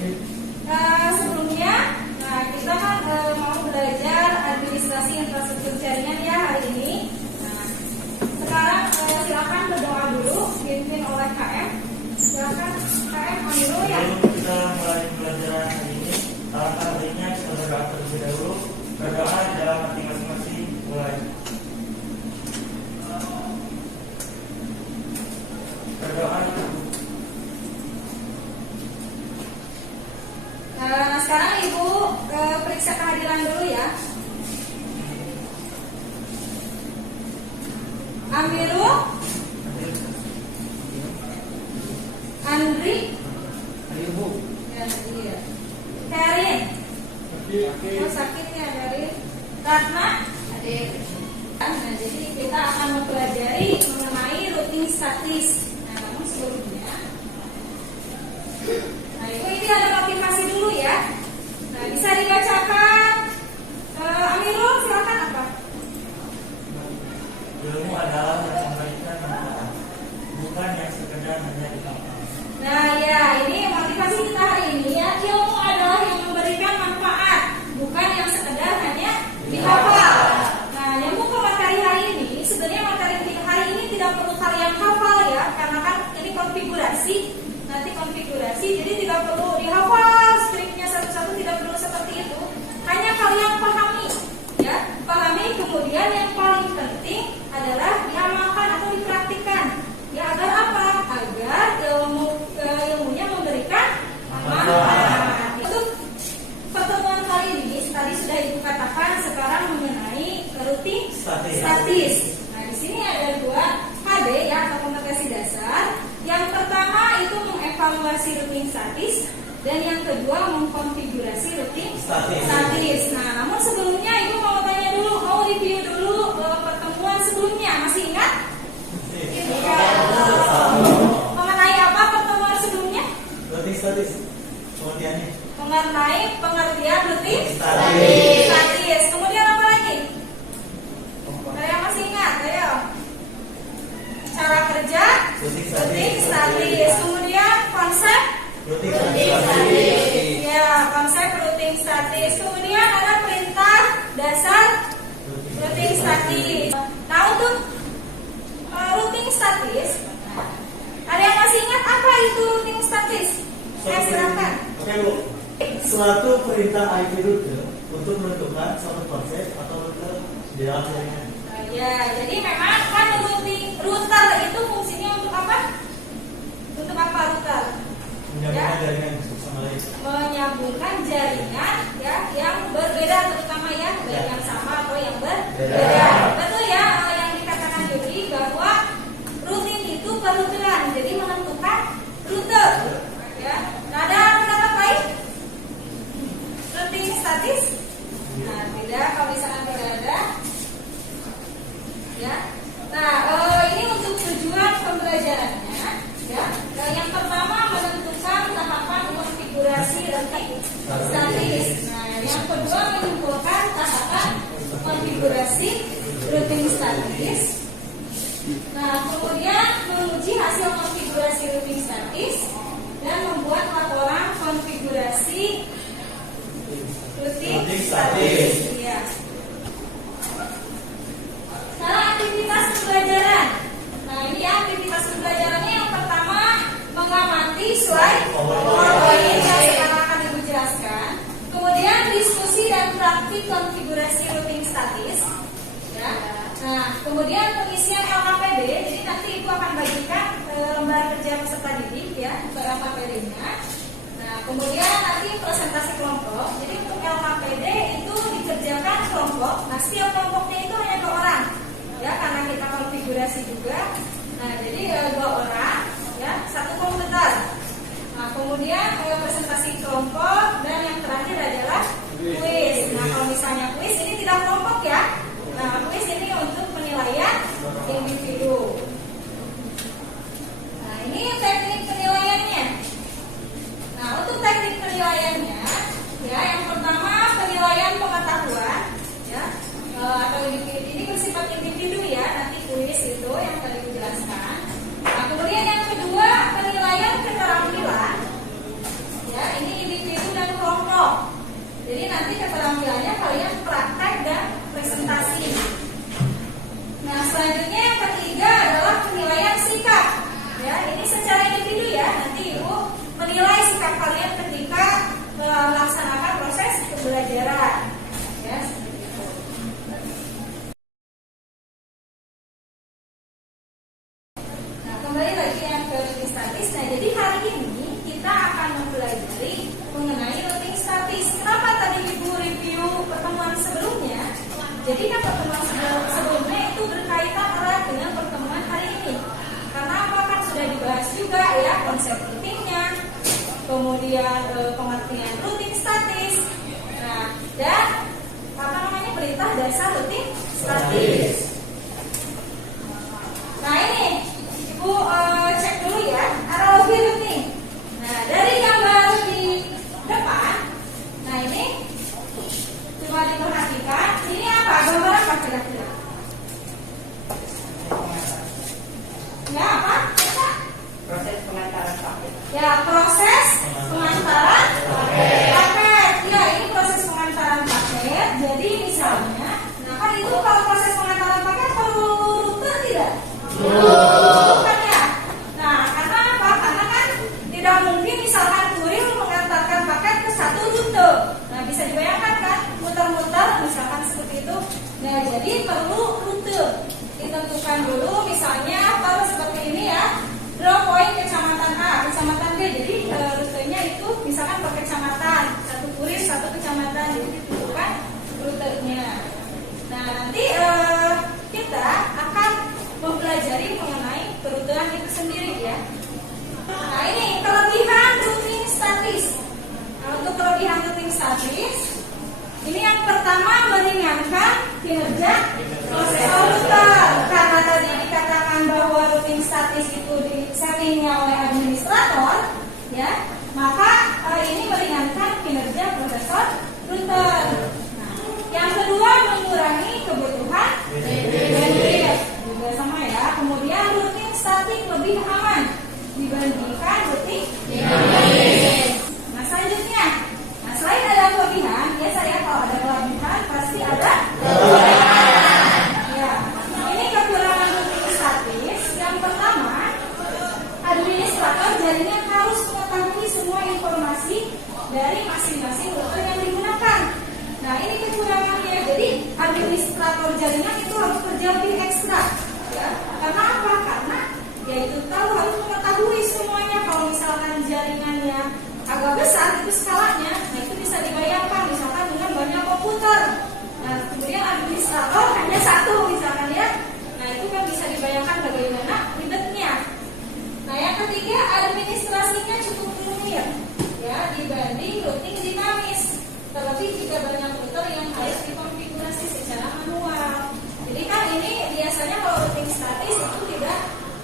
Sebelumnya, kita kan mau belajar administrasi infrastruktur jaringan ya hari ini. Nah, sekarang silakan berdoa dulu, dipimpin oleh KM. Silakan KM Amirul ya. Sebelum kita mulai pelajaran hari ini, alangkah baiknya kita berdoa terlebih dahulu. Berdoa dalam hati masing-masing. Mulai. Berdoa. Sekarang Ibu periksa kehadiran dulu ya. Amirul, Andri, ya, iya. Karin, sakit ya Karin. Ratna, adik. Nah, jadi kita akan mempelajari mengenai routing statis. Nah, namun sebelumnya, Ibu ini ada motivasi dulu ya. Nah, bisa dibacakan. Amirul, silakan apa? Ilmu adalah yang memberikan manfaat, bukan yang sekedar hanya dihafal. Nah ya, ini motivasi kita hari ini ya. Ilmu adalah yang memberikan manfaat, bukan yang sekedar hanya dihafal. Nah, nyambung ke materi hari ini. Sebenarnya materi hari ini tidak perlu kalian hafal ya, karena kan ini konfigurasi. Nanti konfigurasi, jadi tidak perlu dihafal stripnya satu-satu, tidak perlu seperti itu. Hanya kalian pahami, ya, pahami. Kemudian yang paling penting adalah diamalkan atau dipraktikkan. Ya, agar apa? Agar ilmunya memberikan manfaat. Untuk pertemuan kali ini tadi sudah Ibu katakan sekarang mengenai routing statis. Nah, di sini ada dua HD ya, atau kompetensi dasar. Yang pertama itu mengevaluasi routing statis dan yang kedua mengkonfigurasi routing statis. Nah, namun sebelumnya Ibu mau tanya dulu, mau review dulu pertemuan sebelumnya, masih ingat? Mengenai apa pertemuan sebelumnya? Routing statis. Pengertiannya. Mengenai pengertian routing statis. Kemudian apa lagi? Ada yang masih ingat? Ayo. Cara kerja routing statis. Kemudian konsep routing statis. Ya, konsep routing statis. Kemudian ada perintah dasar routing statis. Nah, untuk routing statis, ada yang masih ingat apa itu routing statis? Saya silakan. Oke Bu. Suatu perintah IP router untuk menentukan suatu konsep atau rute di dalam jaringan. Ya, jadi memang kan router itu fungsinya untuk apa? Untuk apa router? Menyambungkan jaringan sama lain. Menyambungkan jaringan ya yang berbeda, terutama ya baik yang sama atau yang berbeda. Betul ya, yang dikatakan Jody bahwa routing itu peruteran, jadi menentukan rute. Ya, nah, ada pendapat lain? Routing statis? Nah, tidak. Kalau misalkan tidak ada, ya. Nah, ini untuk tujuan pembelajarannya, ya. Yang pertama menentukan tahapan konfigurasi routing statis. Nah, yang kedua menyimpulkan tahapan konfigurasi routing statis. Nah, kemudian menguji hasil konfigurasi routing statis dan membuat laporan konfigurasi routing statis. Ya. Sekarang aktivitas pembelajaran. Nah, ini aktivitas pembelajarannya yang pertama mengamati slide PowerPoint yang sekarang akan Ibu jelaskan. Kemudian diskusi dan praktik konfigurasi routing statis. Ya. Nah, kemudian pengisian LKPD. Jadi nanti Ibu akan bagikan lembar kerja peserta didik ya untuk LKPD-nya. Nah, kemudian nanti presentasi kelompok. Jadi untuk LKPD itu dikerjakan kelompok. Nah, setiap kelompoknya itu hanya 2 orang. Ya, karena kita konfigurasi juga. Nah, jadi 2 orang ya, 1 komputer. Nah, kemudian presentasi kelompok dan yang terakhir adalah kuis. Nah, kalau misalnya kuis ini tidak kelompok ya. Nah, kuis ini untuk penilaian individu. Nah, ini teknik penilaiannya. Nah, untuk teknik penilaiannya, ya, yang pertama penilaian pengetahuan, ya, atau individu ini bersifat individu ya. Nanti kuis itu yang tadi dijelaskan. Nah, kemudian yang kedua penilaian keterampilan, ya, ini kelompok. Jadi nanti keterampilannya kalian praktek dan presentasi. Nah, selanjutnya yang ketiga adalah penilaian sikap. Ya, ini secara individu ya. Nanti Ibu menilai sikap kalian ketika melaksanakan proses pembelajaran. Ya, seperti itu. Nah, kembali lagi yang ke routing statis. Nah, jadi hari ini kita akan mempelajari mengenai routing statis. Kenapa tadi Ibu review pertemuan sebelumnya? Jadi kan pertemuan sebelumnya itu berkaitan erat dengan pertemuan hari ini. Karena apa, kan sudah dibahas juga ya konsep routingnya, kemudian pengertian routing statis. Nah, dan apa namanya perintah dasar routing statis. Nah, ini Ibu cek dulu ya analogi routing. Nah, dari gambar di depan, nah ini coba diperhatikan, ini apa? Gambar apa kira-kira? Ya, apa? Proses pengantaran paket. Ya, proses pengantaran paket. Ya, ini proses pengantaran paket. Jadi misalnya, nah kan itu kalau proses pengantaran paket perlu rute tidak? Bukan ya? Nah, karena apa? Karena kan tidak mungkin misalkan kurir mengantarkan paket ke satu rute. Nah, bisa dibayangkan kan? Muter-muter misalkan seperti itu. Nah, jadi perlu rute. Ditentukan dulu misalnya kalau seperti ini ya, draw point kecamatan A, kecamatan B. Jadi rutenya itu misalkan per kecamatan, satu kurir satu kecamatan, jadi ditentukan rutenya. Nah, nanti kita akan mempelajari mengenai kerutean itu sendiri ya. Nah, ini kelebihan routing statis. Nah, untuk kelebihan routing statis, ini yang pertama meringankan kinerja prosesor router. Karena tadi dikatakan bahwa routing statis itu disettingnya oleh administrator, ya, maka ini meringankan kinerja prosesor router. Nah, yang kedua mengurangi kebutuhan bandwidth, juga sama ya. Kemudian routing statik lebih aman dibandingkan routing dinamis. Nah, selanjutnya, nah selain ada kelebihan, biasa ya kalau ada kelebihan pasti ada kekurangan. Ya, ini kekurangan routing statis. Yang pertama, administrator jaringan harus mengetahui semua informasi dari masing-masing router yang digunakan. Nah, ini kekurangannya. Jadi administrator jaringan itu harus kerja lebih ekstra. Ya, karena apa? Karena yaitu tahu harus mengetahui semuanya. Kalau misalkan jaringannya agak besar itu skalanya, nah itu bisa dibayangkan misalkan dengan banyak komputer. Nah, kemudian administrator hanya satu misalkan ya. Nah, itu kan bisa dibayangkan bagaimana ribetnya. Nah, yang ketiga administrasinya cukup rumit ya dibanding routing dinamis. Terlebih jika banyak router yang harus dikonfigurasi secara manual. Jadi kan ini biasanya kalau routing statis itu tidak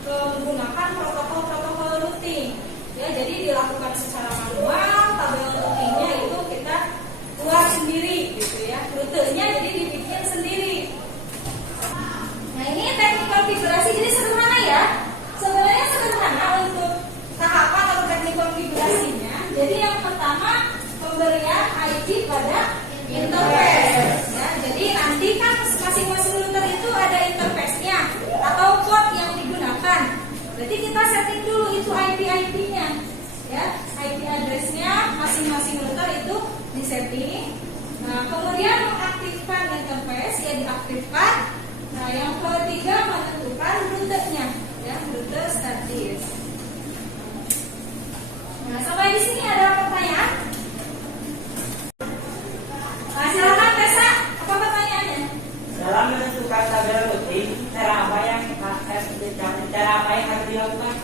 menggunakan protokol-protokol routing. Ya, jadi dilakukan secara manual, tabel routingnya itu kita buat sendiri gitu ya. Rutenya jadi dibikin sendiri. Nah, ini teknik konfigurasi jadi sederhana ya. Sebenarnya sederhana untuk tahapan atau teknik konfigurasinya. Jadi yang pertama pemberian IP pada interface. Ya, jadi nanti kan masing-masing router itu ada interface-nya atau port yang digunakan. Berarti kita setting dulu itu IP-nya. Ya, IP address-nya masing-masing router itu disetting. Nah, kemudian mengaktifkan interface ya diaktifkan. Nah, yang ketiga menentukan rutenya. Ya, rute statis. Nah, sampai di sini ada pertanyaan? Nah, silakan Tessa, apa pertanyaannya? Dalam menentukan tabel routing, cara apa yang harus dilakukan?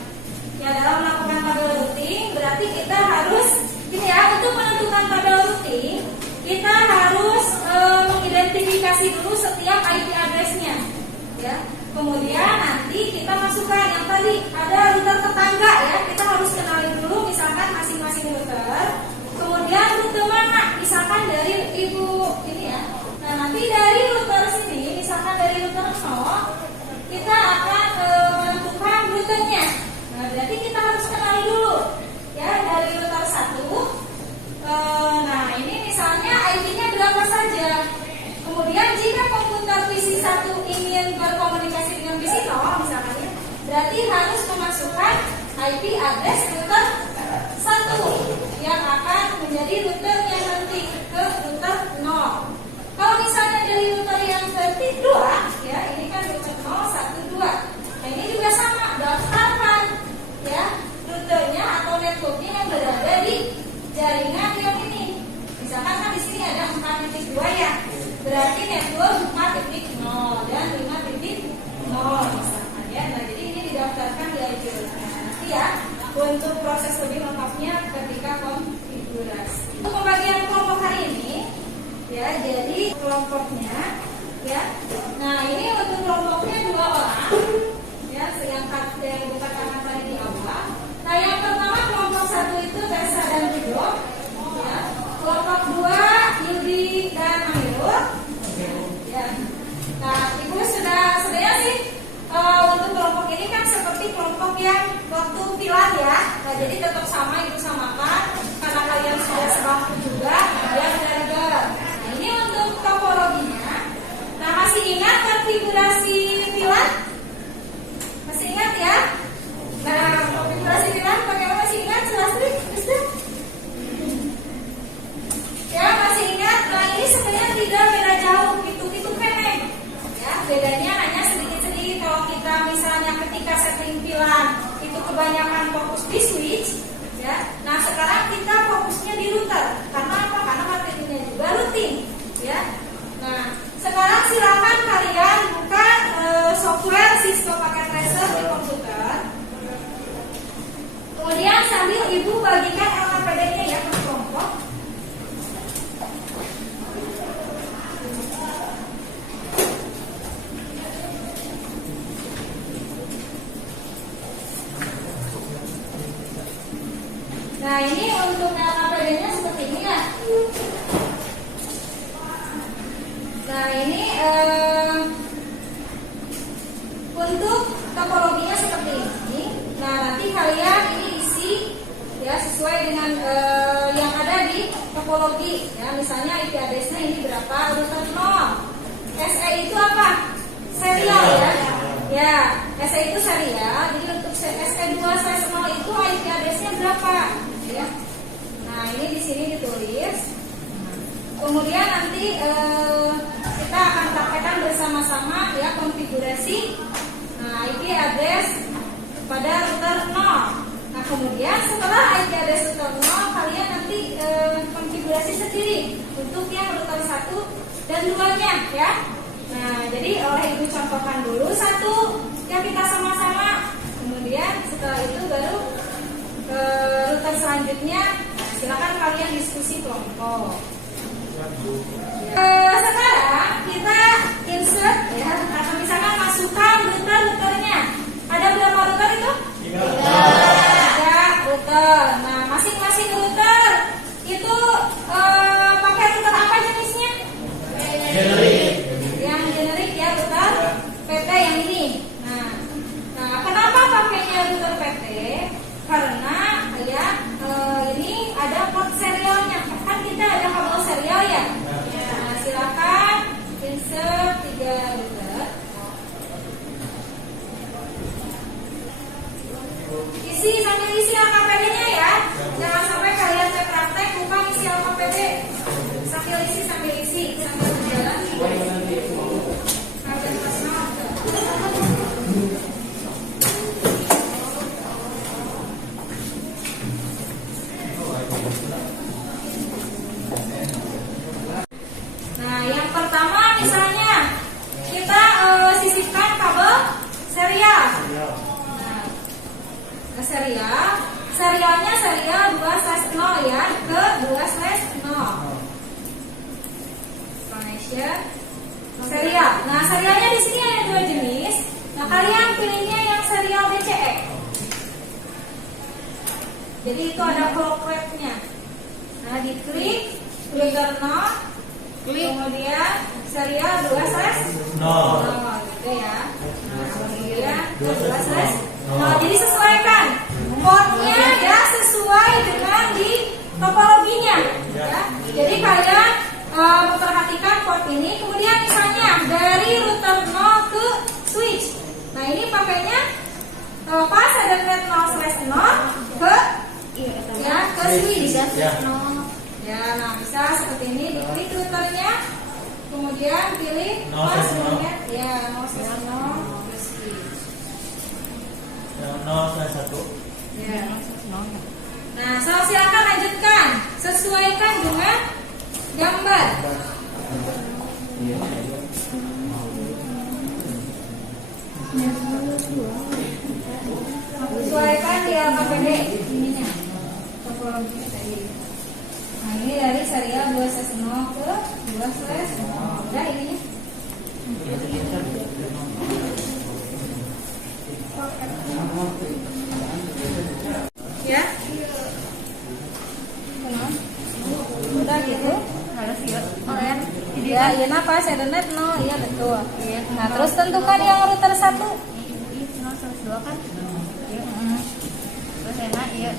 Ya, dalam melakukan tabel routing berarti kita harus ini ya, untuk menentukan tabel routing kita harus mengidentifikasi dulu setiap IP address-nya. Ya. Kemudian nanti kita masukkan yang tadi ada router tetangga ya, kita harus kenalin dulu misalkan masing-masing router. Kemudian rute mana? Misalkan dari ibu ini ya. Nah, nanti dari router sini, misalkan dari router 0, kita akan menentukan rutenya. Nah, berarti kita harus kenali dulu ya dari router 1. Nah, ini jaringan yang ini. Misalkan kan di sini ada 4.2 ya. Berarti network 4.0 dan 5.0 misalkan ya. Nah, jadi ini didaftarkan di IPv. Nah, nanti ya untuk proses lebih lengkapnya ketika konfigurasi. Untuk pembagian kelompok hari ini ya, jadi kelompoknya ya. Nah, ini untuk kelompoknya 2 orang ya, yang dikatakan tadi di awal. Nah, yang pertama kelompok 1 itu Tessa dan Rido ya. Kelompok 2 Yudi dan Amirul ya. Nah, Ibu sebenarnya sih untuk kelompok ini kan seperti kelompok yang waktu pilar ya. Nah, jadi tetap sama Ibu samakan karena kalian sudah sebangku juga ya, benar. Nah, ini untuk topologinya. Nah, masih ingat konfigurasi pilar? Masih ingat ya? Nah, konfigurasi pilar bagaimana, masih ingat Selastri? Ya, masih ingat? Nah, ini sebenarnya tidak beda jauh, itu pendek. Ya, bedanya hanya sedikit-sedikit. Kalau kita misalnya ketika setting pilar itu kebanyakan fokus di switch, ya. Nah, sekarang kita fokusnya di router. Karena apa? Karena materinya juga routing, ya. Nah, sekarang silakan kalian buka software Cisco Packet Tracer di komputer. Kemudian sambil Ibu bagikan LKPD-nya ya ke kelompok. Nah, ini untuk LKPD-nya seperti ini ya. Nah, ini untuk topologinya seperti ini. Nah, nanti kalian ini isi ya sesuai dengan yang ada di topologi ya. Misalnya IP address-nya ini berapa, router 0. SE itu apa? Serial ya. Ya, SE itu serial. Jadi untuk SE2/0 itu IP address-nya berapa? Ya. Nah, ini di sini ditulis. Kemudian nanti kita akan praktekkan bersama-sama ya konfigurasi IP address pada router 0. Nah, kemudian setelah IP address router 0, kalian nanti konfigurasi sendiri untuk yang router 1 dan 2-nya ya. Nah, jadi oleh Ibu contohkan dulu satu yang kita sama-sama. Kemudian setelah itu baru ke router selanjutnya. Silakan kalian diskusi kelompok. Sekarang kita insert ya, atau misalkan masukkan router-routernya. Ada berapa router itu? 3 router. Nah, masing-masing router itu pakai router apa jenisnya? Yang generik ya, router PT yang ini. Nah, kenapa pakainya router PT? Karena ya ini ada port serialnya. Kan kita ada kabel serial ya. Nah, silakan insert 3 router. Sambil isi LKPD-nya ya. Jangan sampai kalian praktek bukan isi LKPD. Sambil isi sambil berjalan. Nah, yang pertama misalnya kita sisipkan kabel serial. Serialnya serial 2/0 ya ke 2/0 connection serial. Nah, serialnya di sini ada 2 jenis. Nah, kalian pilihnya yang serial DCE. Jadi itu ada clock rate-nya. Nah, diklik trigger 0, kemudian serial 2/0 gitu ya. Nah, kemudian 2/0. Nah, jadi sesuaikan portnya ya sesuai dengan di topologinya ya. Jadi kalian memperhatikan port ini. Kemudian misalnya dari router 0 ke switch. Nah, ini pakainya pas ada net 0/0 ke ya ke switch ya. Nah, bisa seperti ini, diklik routernya, kemudian pilih pas net ya 0/0 ke switch. 0/1. Ya. Nah, silakan lanjutkan. sesuaikan dengan gambar. Sesuaikan di AKPD ininya topologinya tadi. Nah ini dari serial 2/0 ke 2/0. Udah ininya. Ya. Udah gitu. Harus ya. Oh ya. Ya, iya napa sedenet no, iya betul. Nah, terus tentukan yang router 1. Ini 102 kan? Iya. Terus enak iya.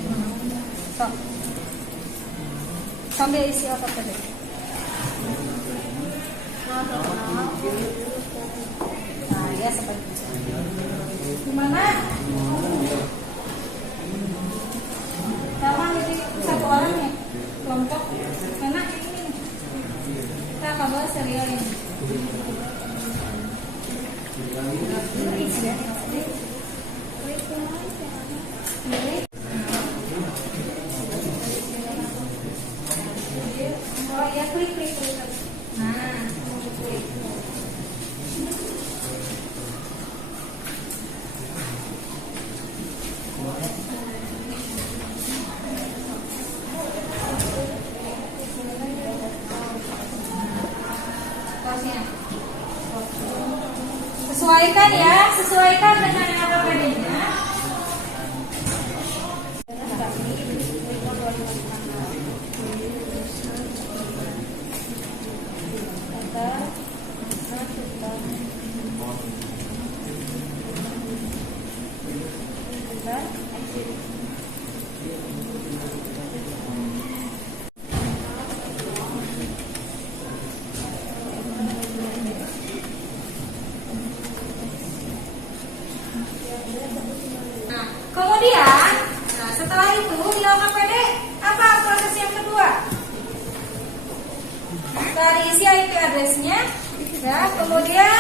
Sok. Sambil isi apa tadi? Nah, ya seperti itu. Gimana? Sama jadi satu orang ya? Kelompok. Enak ini. Kita kabel serial ini. Oh ya, klik. Nah, klik. Sesuaikan ya, sesuaikan dengan APPD-nya. Nah, kemudian, setelah itu di AKPD apa proses yang kedua? Dari isi IP address-nya, ya, kemudian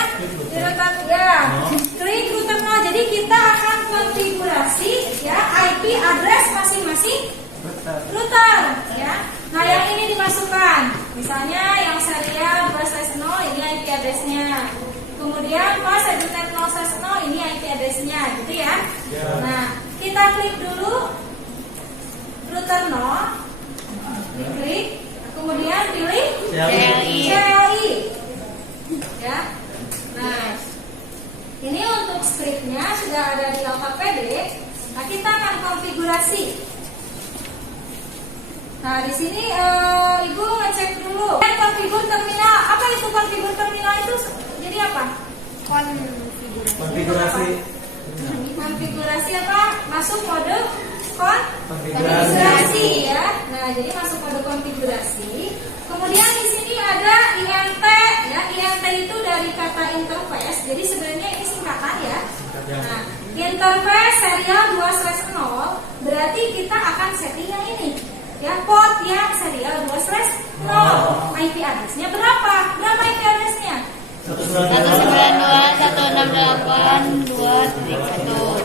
diletak ya, klik router 0. Jadi kita akan konfigurasi ya IP address masing-masing router, ya. Nah, yang ini dimasukkan, misalnya yang serial 2/0 ini IP address-nya. Kemudian pas Ethernet 0/0 ini IP address-nya, gitu ya. Nah, kita klik dulu router 0, diklik, kemudian pilih CLI. Ya. Nah, ini untuk scriptnya sudah ada di AKPD. Nah, kita akan konfigurasi. Nah, di sini Ibu ngecek dulu. Konfigur terminal. Apa itu konfigur terminal itu? Jadi apa? Konfigurasi apa? Masuk mode konfigurasi ya. Nah, jadi masuk mode konfigurasi. Kemudian di sini ada INT ya. INT itu dari kata interface. Jadi sebenarnya ini singkatan ya. Nah, interface serial 2/0 berarti kita akan setting yang ini. Ya, port yang serial 2/0. IP address-nya berapa? Berapa IP address-nya? 192.168.2.1.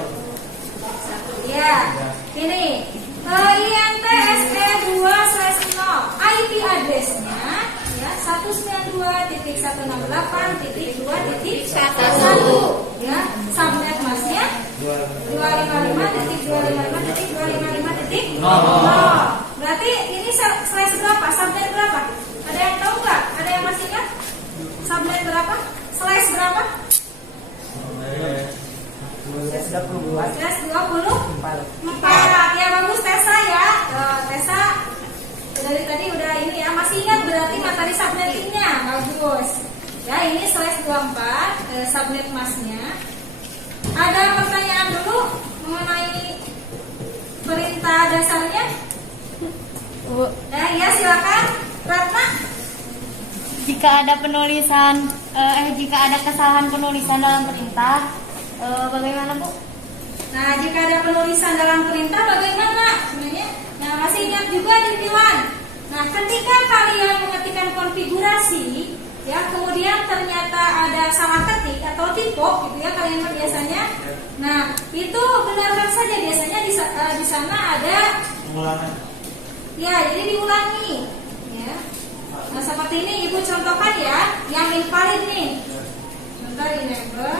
Ya, ini INTSE2/0 IP address-nya ya 192.168.2.1 ya. Subnet mask-nya 255.255.255.0. Berarti ini slash berapa? Subnet berapa? Ada yang tahu nggak? Ada yang masih ingat? Subnet berapa? Slash berapa? Slash 24. Slash 24. Ya bagus Tessa ya. Tessa dari tadi udah ini ya. Masih ingat berarti materi subnettingnya. Bagus. Ya ini slash 24 subnet masknya. Ada pertanyaan dulu mengenai perintah dasarnya? Nah ya silakan Ratna. Jika ada kesalahan penulisan dalam perintah, bagaimana Bu? Nah jika ada penulisan dalam perintah bagaimana? Sebenarnya nah masih ingat juga di Piwan. Nah ketika kalian mengetikkan konfigurasi ya kemudian ternyata ada salah ketik atau typo gitu ya kalian biasanya. Nah itu benarkan saja biasanya di sana ada Ya, jadi diulangi. Ya. Nah, seperti ini Ibu contohkan ya, yang invalid nih. Contoh enable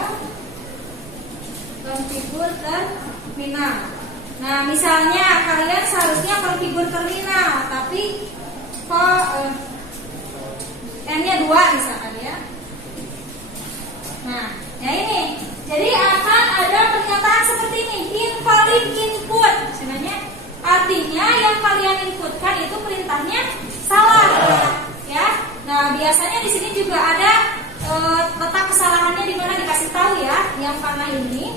konfigur terminal. Nah, misalnya kalian seharusnya konfigur terminal, tapi kok N-nya 2 misalkan ya. Nah, ya ini. Jadi akan ada pernyataan seperti ini, invalid input. Sebenarnya artinya yang kalian inputkan itu perintahnya salah ya. Nah, biasanya di sini juga ada letak kesalahannya di mana dikasih tahu ya, yang karena ini.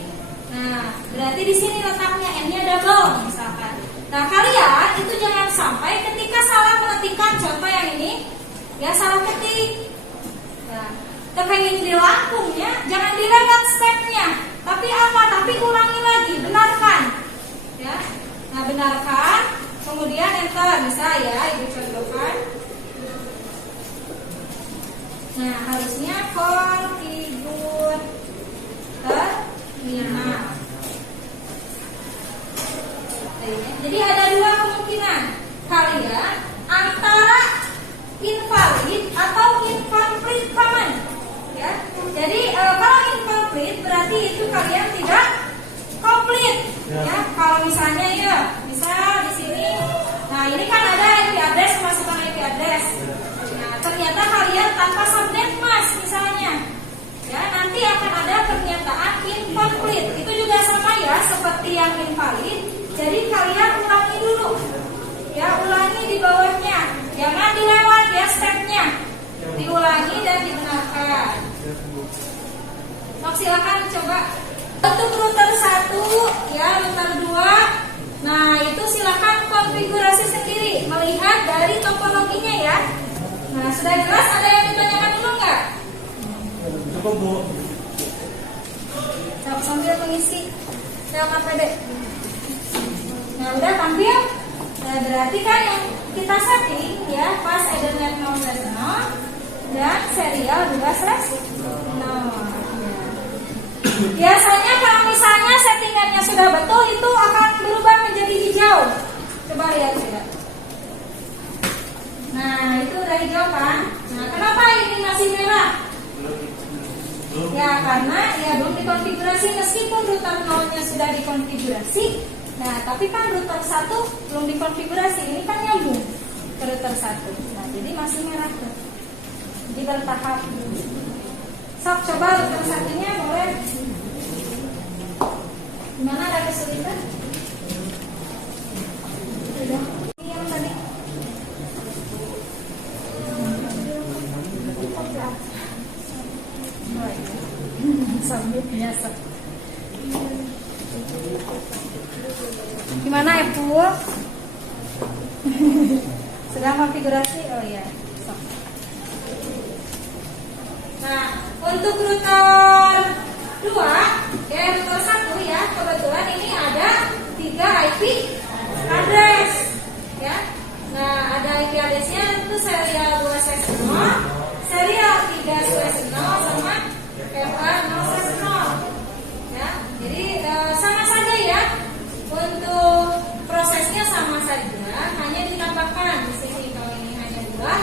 Nah, berarti di sini letaknya N-nya double misalkan. Nah, kalian itu jangan sampai ketika salah mengetikkan, contoh yang ini ya, salah ketik. Nah, kepengen dilangkungnya, jangan dilewat stepnya. Tapi apa? Tapi ulangi lagi, benarkan. Ya, nah benarkan, kemudian enter, bisa ya, Ibu contohkan. Nah, harusnya konfigur terminal. Jadi ada dua kemungkinan, kalian antara invalid atau incomplete command. Ya, jadi kalau incomplete berarti itu kalian tidak komplit. Ya, kalau misalnya ya, misal di sini, nah ini kan ada IP address, masukkan IP address. Nah, ternyata kalian tanpa subnet mas misalnya, ya nanti akan ada pernyataan incomplete. Itu juga sama ya, seperti yang invalid. Jadi kalian ulangi dulu, ya ulangi di bawahnya, jangan dilewat ya stepnya, diulangi dan dibenarkan. Silakan coba. Untuk router 1 ya, router 2. Nah, itu silakan konfigurasi sendiri melihat dari topologinya ya. Nah, sudah jelas, ada yang ditanyakan dulu nggak? Cukup Bu. Sambil mengisi LKPD. Nah, udah tampil. Nah, berarti kan yang kita setting ya, pas Ethernet 0/0 dan serial 2/0. Biasanya kalau misalnya settingannya sudah betul, itu akan berubah menjadi hijau. Coba lihat ya. Nah, itu udah hijau kan? Nah, kenapa ini masih merah? Ya, karena ya belum dikonfigurasi, meskipun router 0-nya sudah dikonfigurasi. Nah, tapi kan router 1 belum dikonfigurasi. Ini kan nyambung ke router 1. Nah, jadi masih merah tuh. Jadi bertahap. Sok, coba router 1-nya boleh. Gimana, ada kesulitan? Sudah. Ini yang tadi. Sambil biasa. Gimana ya, Bu? Sedang konfigurasi? Oh iya. Sok. Nah, untuk router 2, ya router 1 ya, kebetulan ini ada 3 IP address ya. Nah, ada IP addressnya itu serial 2/0, serial 3/0 sama FA 0/0 ya. Jadi sama saja ya, untuk prosesnya sama saja, hanya ditambahkan di sini. Kalau ini hanya 2,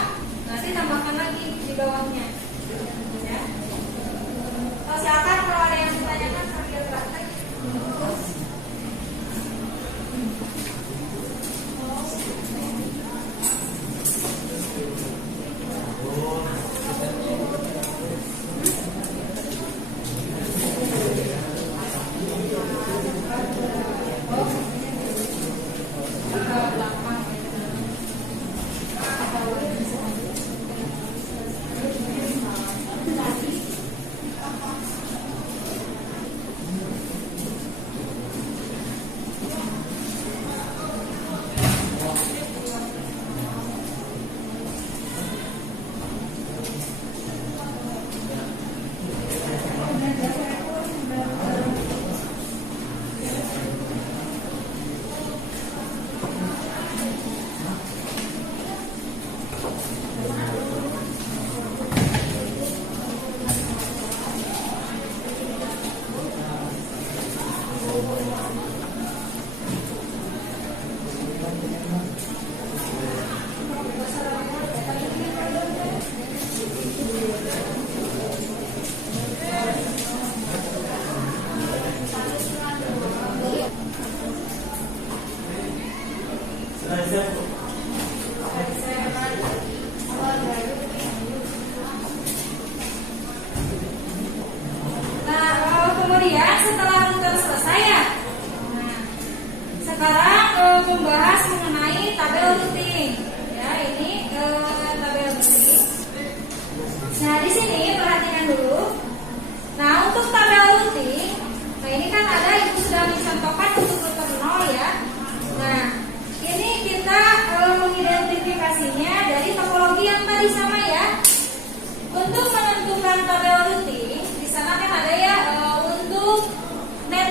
nanti tambahkan lagi di bawahnya ya. Silakan kalau ada yang ditanyakan sambil praktek.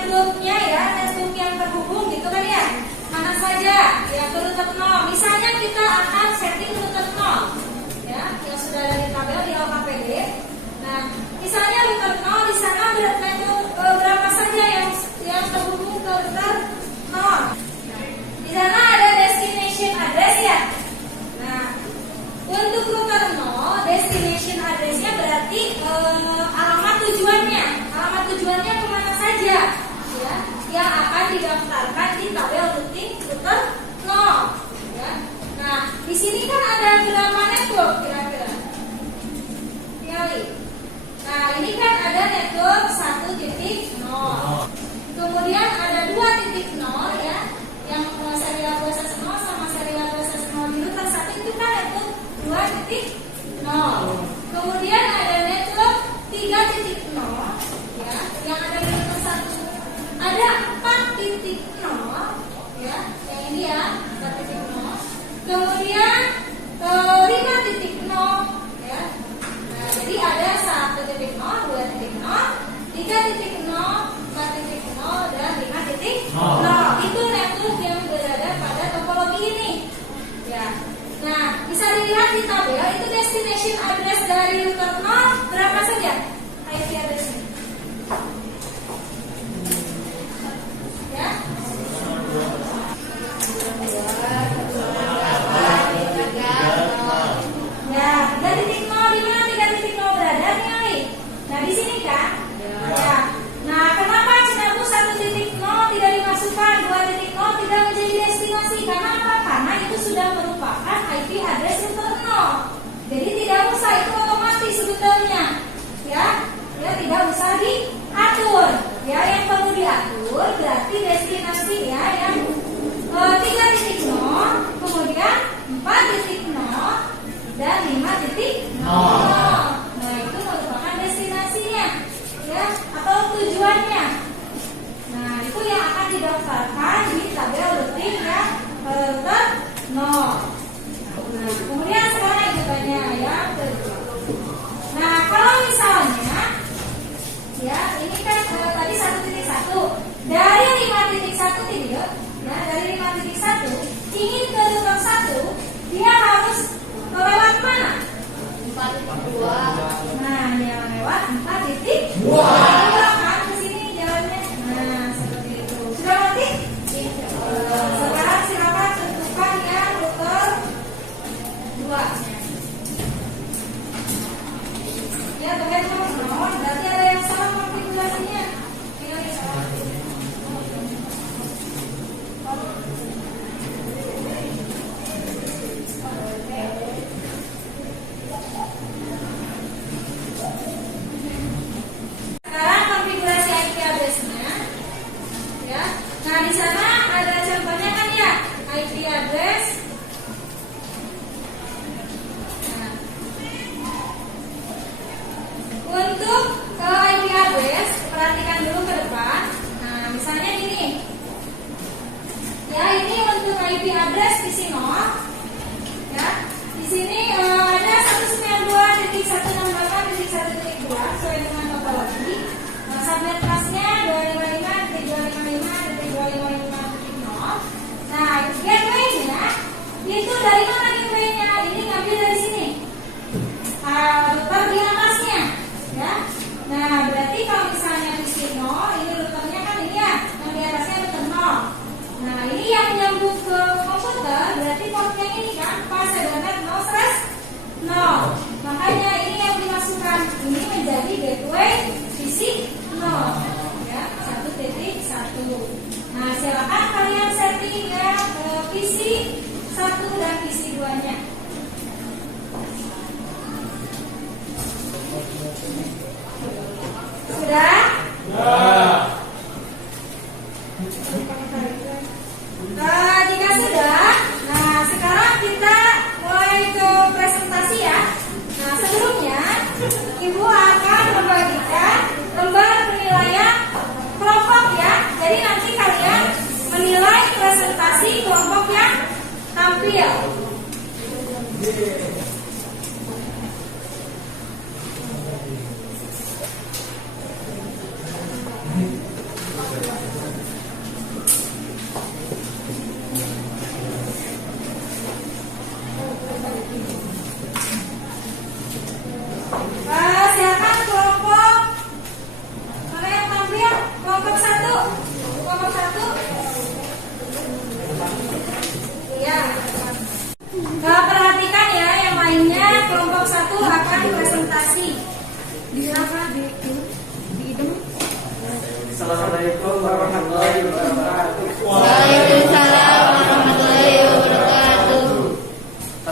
networknya ya, network yang terhubung gitu kan ya. Mana saja ya ke router 0. Misalnya kita akan setting router 0 ya, yang sudah ada di tabel di LKPD. Nah, misalnya router 0 di sana berapa saja yang terhubung ke router 0. Di sana ada destination address ya. Nah, untuk router 0, destination address-nya berarti alamat tujuannya. Alamat tujuannya kemana saja ya, yang akan didaftarkan di tabel routing router 0 ya. Nah, di sini kan ada berapa network kira-kira? Pilih. Nah, ini kan ada network 1.0. Kemudian ada 2.0 ya, yang serial proses 0 sama serial proses 0 di router 1 itu kan network 2.0. Kemudian ada network 3.0 ya, yang ada di router 1. Ada 4.0 ya, yang ini ya, 4.0. Kemudian 5.0 ya. Nah, jadi ada 1.0, 2.0, 3.0, 4.0 dan 5.0. Itu network yang berada pada topologi ini ya. Nah, bisa dilihat di tabel itu destination address dari router 0 berapa saja IP address-nya ya. Ya, 3.0 di mana 3.0 berada nih? Nah, di sini kan? Ya. Nah, kenapa Cidahu 1.0 tidak dimasukkan, 2.0 tidak menjadi destinasi? Karena apa? Karena itu sudah merupakan IP address router 0. Jadi tidak usah, itu otomatis sebetulnya. Ya, tidak usah diatur. Ya, yang perlu diatur berarti destinasi ya yang 3.0, kemudian 4.0 dan 5.0. Nah, itu merupakan destinasinya ya, atau tujuannya. Nah, itu yang akan didaftarkan di tabel routing ya router 0. Nah, kemudian sekarang ikutannya ya. Nah, kalau misalnya ya, ini kan tadi 1.1 dari 5.1 tidak ya, dari 5.1 ingin ke router 1, dia harus lewat mana? 4.2. Nah, dia lewat 4.2 kan ke sini jalannya. Nah, seperti itu. Sudah ngerti? Sekarang silakan tentukan ya router 2. Ya, teman-teman, berarti ada yang salah konfigurasinya. Ini salah. Sekarang konfigurasi IP address-nya, ya. Nah, di sana ada contohnya kan ya, IP address. Nah, untuk IP address, perhatikan dulu ke depan. Nah, misalnya gini, ya ini untuk IP address di sini, ya. Di sini ada 192.168.1.2 sesuai dengan topologi. Subnet masknya 255.255.255.0. Nah, gateway-nya itu dari mana gateway-nya? Ini ngambil dari sini. Router di atasnya, ya. Nah, berarti kalau misalnya di sini 0, ini routernya kan ini ya, yang di atasnya router 0. Nah, ini yang nyambung ke komputer, berarti portnya ini kan pas Ethernet 0/0. Makanya ini yang dimasukkan, ini menjadi gateway fisik 0 ya, 1.1. Nah, silakan kalian setting ya PC 1 dan PC 2-nya. Sudah? Jika sudah, nah sekarang kita mulai ke presentasi ya. Nah, sebelumnya Ibu akan membagikan lembar penilaian kelompok ya. Jadi nanti kalian menilai presentasi kelompok yang tampil.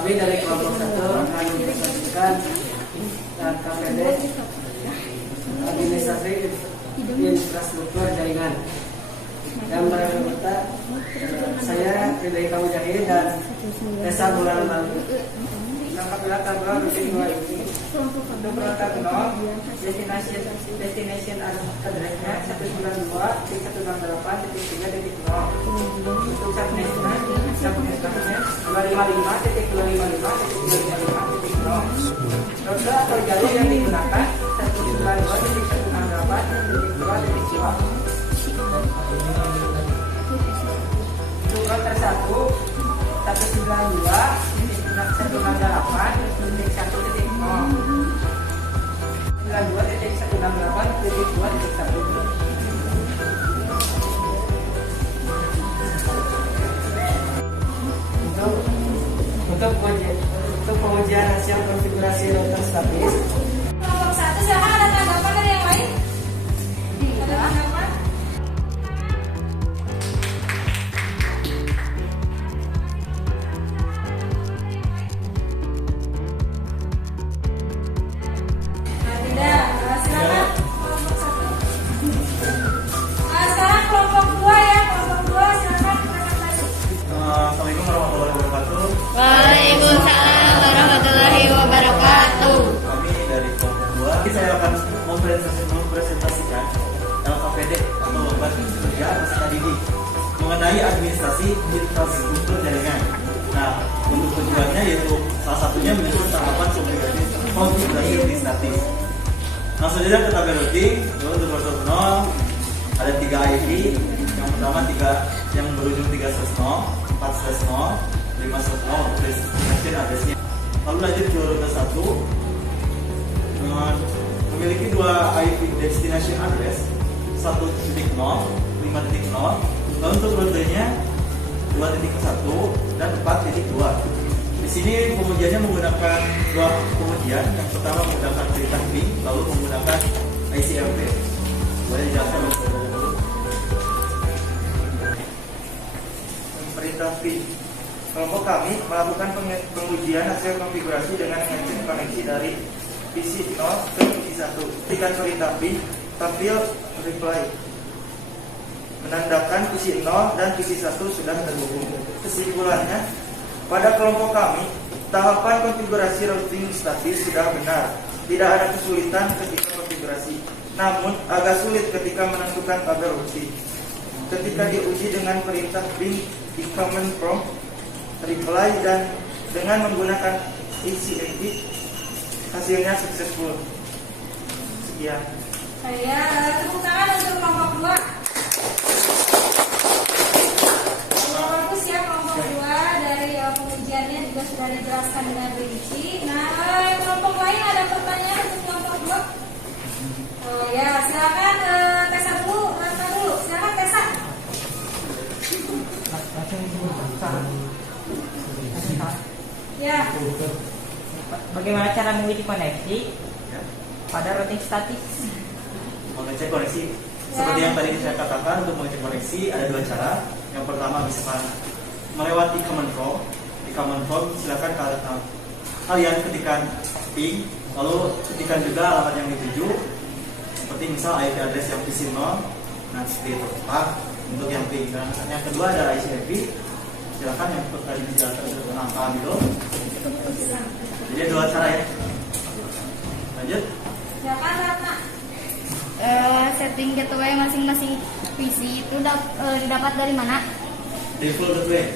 Kami dari kelompok 1 akan mempresentasikan KPD Administrasi Infrastruktur Jaringan. Yang beranggota saya Ridai Kamujahid dan Desa Bulan Bali. Apabila tabel rutin 2 ini untuk perangkat 0 destination address-nya 192.168.3.0 untuk subnetnya 255.255.255.0 roda atau jalur yang digunakan 192.168.2.2 untuk router 1 untuk pengujian hasil konfigurasi router statis. Kelompok 1 silakan, ada tanggapan dari yang lain? Ada tanggapan? Nah, tidak. Silakan kelompok 1. Sekarang kelompok 2 ya, kelompok 2 silakan presentasi. Assalamualaikum warahmatullahi wabarakatuh. Waalaikumsalam warahmatullahi wabarakatuh. Kami dari kelompok 2. Saya akan mempresentasikan LKPD atau Lembaga Kerja Peserta Didik mengenai administrasi infrastruktur jaringan. Nah, untuk tujuannya yaitu salah satunya menyusun tahapan konfigurasi administratif. Langsung saja ke tabel routing. Untuk router 0 ada 3 IP. Yang pertama yang berujung 3/0, 4/0, 5/0 untuk destination address-nya. Lalu lanjut ke router 1 memiliki 2 IP destination address 1.0, 5.0. Lalu untuk rutenya 2.1 dan 4.2. Di sini pengujiannya menggunakan 2 pengujian. Yang pertama menggunakan perintah ping, lalu menggunakan ICMP. Boleh dijelaskan dulu? Perintah ping. Kelompok kami melakukan pengujian hasil konfigurasi dengan mengecek koneksi dari PC 0 ke PC 1. Ketika perintah ping, tampil reply menandakan PC 0 dan PC 1 sudah terhubung. Kesimpulannya, pada kelompok kami, tahapan konfigurasi routing statis sudah benar. Tidak ada kesulitan ketika konfigurasi. Namun, agak sulit ketika menentukan tabel routing. Ketika diuji dengan perintah ping di command prompt, reply dan dengan menggunakan ICMP, hasilnya successful. Sekian. Saya tepuk tangan untuk kelompok 2. Bagus ya kelompok 2 dari pengujiannya juga sudah dijelaskan dengan rinci. Nah, kelompok lain ada pertanyaan untuk kelompok 2? Oh ya, silakan Tessa dulu, Rata dulu. Silakan Tessa. Ya. Bagaimana cara menguji koneksi pada routing statis? Mengecek koneksi seperti yang tadi saya katakan, untuk mengecek koneksi ada 2 cara. Yang pertama misalkan melewati command prompt. Di command prompt silakan kalian ketikkan ping, lalu ketikkan juga alamat yang dituju, seperti misal IP address yang PC 0. Nah, seperti itu untuk yang ping. Dan yang kedua ada ICMP. Silakan yang tadi dijelaskan dengan paham dulu. Jadi 2 cara ya. Lanjut. Silakan Ratna. Setting gateway masing-masing PC itu didapat dari mana? Default gateway.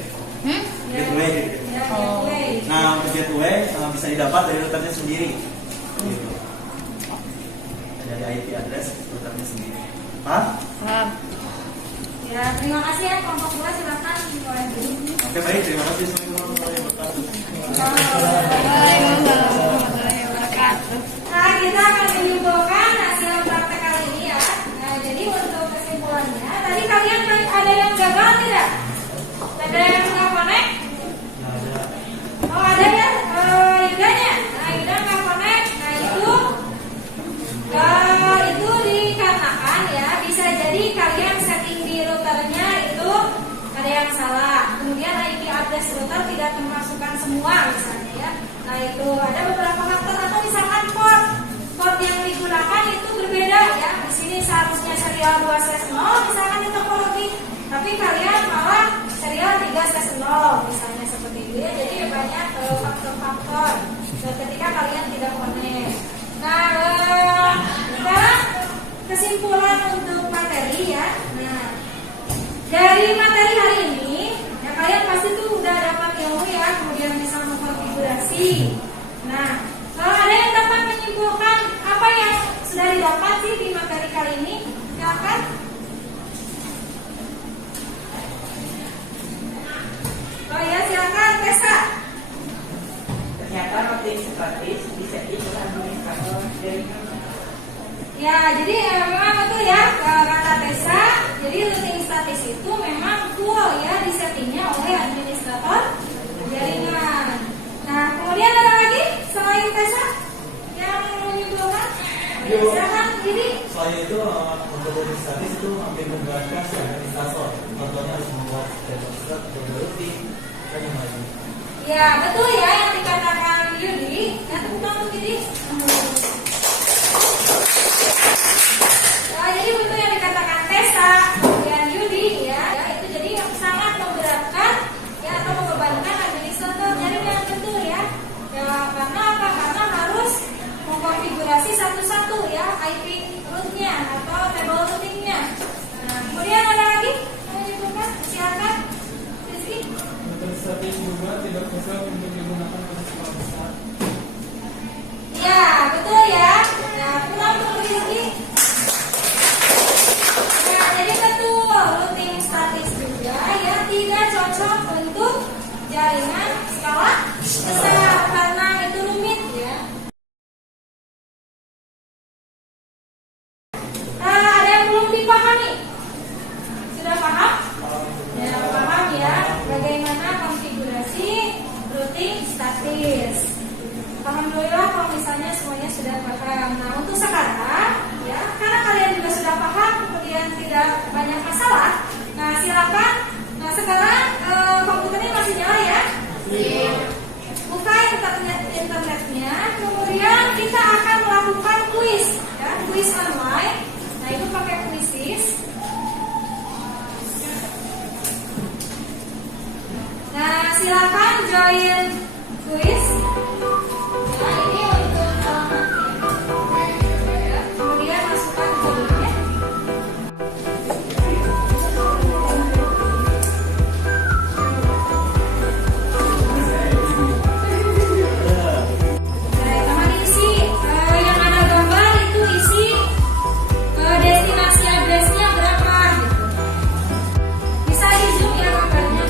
Gateway. Ya, Oh. gateway. Nah, untuk gateway bisa didapat dari routernya sendiri. Gitu. Dari IP address routernya sendiri. Paham? Paham. Ya, terima kasih ya kelompok 2, silakan mulai dulu. Oke, baik. Terima kasih. Assalamualaikum warahmatullahi wabarakatuh. Waalaikumsalam warahmatullahi wabarakatuh. Nah, kita akan menyimpulkan hasil praktek kali ini ya. Nah, jadi untuk kesimpulannya, tadi kalian ada yang gagal tidak? Ada yang nggak connect? Oh, ada ya? Yudanya. Nah, Yuda nggak connect. Nah, itu dikarenakan ya, bisa jadi kalian setting di routernya itu ada yang salah. Kemudian IP address router tidak termasuk serial 2/0 misalkan di topologi, tapi kalian malah serial 3/0 misalnya seperti itu ya. Jadi banyak faktor-faktor ketika kalian tidak connect. Nah, sekarang kesimpulan untuk materi ya. Nah, dari materi hari ini ya kalian pasti tuh udah dapat ilmu ya, kemudian bisa mengkonfigurasi. Nah, kalau ada yang dapat menyimpulkan apa yang sudah didapat sih di materi kali ini, silakan. Oh ya, silakan Tessa. Ternyata routing statis bisa diikuti administrator jaringan. Ya, jadi memang betul ya kata Tessa. Jadi routing statis itu memang full ya disettingnya oleh administrator jaringan. Nah, kemudian ada lagi selain Tessa yang menyimpulkan? Silakan, jadi Soalnya itu untuk routing statis itu hampir menggunakan si administrator. Contohnya harus membuat demonstrat atau routing dan yang lain. ya betul ya yang dikatakan Yudi. Ya, tepuk tangan untuk Yudi. Jadi betul yang dikatakan Tessa dan Yudi ya, itu jadi sangat memberatkan ya atau membebankan administrator jaringan tentu ya. Karena apa? Karena harus mengkonfigurasi satu-satu ya IP rootnya atau table routingnya. Nah, kemudian ada lagi yang menyebutkan, silakan Rizky. Routing statis juga tidak cocok untuk digunakan pada skala besar. Ya betul ya. Nah, pulang untuk Rizky. Nah, jadi betul routing statis juga ya tidak cocok untuk jaringan skala besar karena itu rumit ya. Ada yang belum dipahami? Sudah paham? Ya, paham ya bagaimana konfigurasi routing statis. Alhamdulillah kalau misalnya semuanya sudah paham. Nah, untuk sekarang ya, karena kalian juga sudah paham, kemudian tidak banyak masalah. Nah, silakan. Nah, sekarang komputernya masih nyala ya? Iya. Buka internetnya, kemudian kita akan melakukan kuis, ya, kuis online. Nah, itu pakai Quizizz. Nah, silakan join kuis. Nah, ini untuk ya, kemudian masukkan kodenya. Nah, teman isi yang ada gambar itu isi destinasi addressnya berapa gitu. Bisa di zoom ya gambarnya.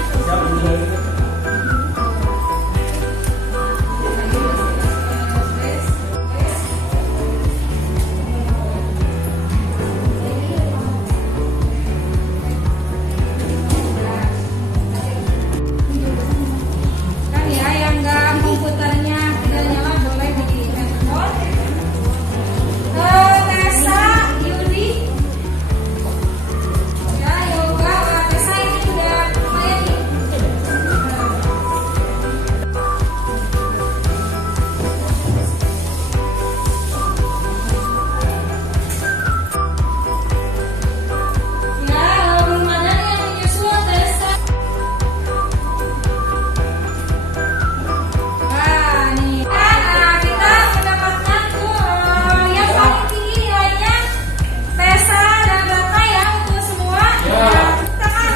Kan ya yang nggak komputernya tidak nyala boleh di handphone. Tessa, Yudi, ya Yoga, Tessa ini sudah lumayan nih. Ya, belum ada yang menyusul Tessa. Nah, nih. Nah, kita mendapatkan tuh yang paling tinggi nilainya Tessa dan Ratna ya untuk semua. Nah, tekan.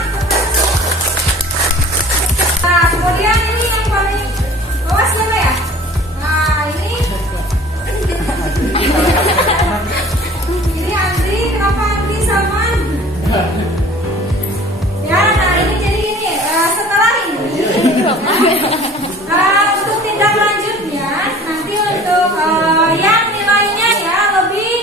Nah, kemudian ini yang paling bawah siapa ya? Nah, ini. Ini Andri, kenapa Andri sama? Ya, nah ini jadi ini setelah ini. Untuk tindak lanjutnya nanti untuk yang nilainya ya lebih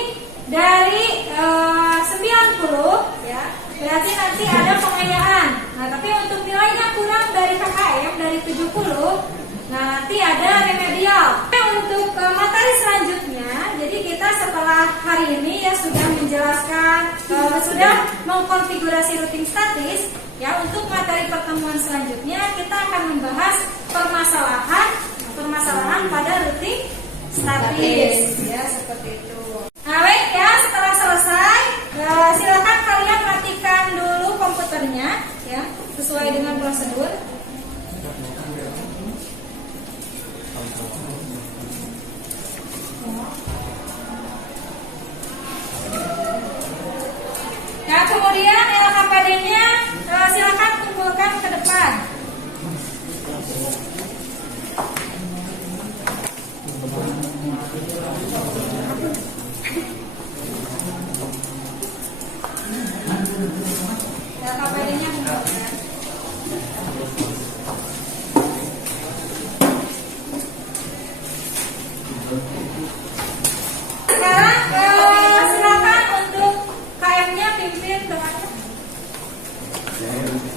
dari 90 ya, berarti nanti ada pengayaan. Nah, tapi untuk nilainya kurang dari KKM dari 70, nah nanti ada remedial. Untuk materi selanjutnya, jadi kita setelah hari ini ya sudah menjelaskan, sudah mengkonfigurasi routing statis. Ya, untuk materi pertemuan selanjutnya kita akan membahas permasalahan pada routing statis. Ya, seperti itu. Nah, baik ya, setelah selesai, silakan Nah, kemudian LKPD-nya silakan kumpulkan ke depan. LKPD-nya kumpulkan. Sekarang silakan untuk KM-nya pimpin dengan.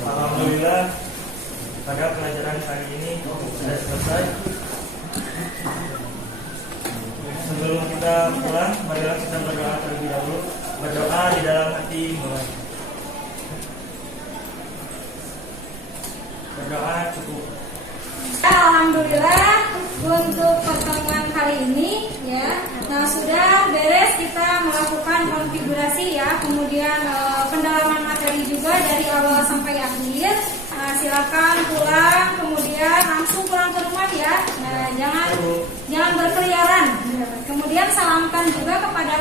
Alhamdulillah pada pelajaran kali ini sudah selesai. Sebelum kita pulang, marilah kita berdoa terlebih dahulu. Berdoa di dalam hati mulai. Berdoa cukup. Alhamdulillah untuk pertemuan kali ini ya. Nah, sudah beres kita melakukan konfigurasi ya, kemudian pendalaman materi juga dari awal sampai akhir. Nah, silakan pulang, kemudian langsung pulang ke rumah ya. Nah, jangan berkeliaran. Kemudian salamkan juga kepada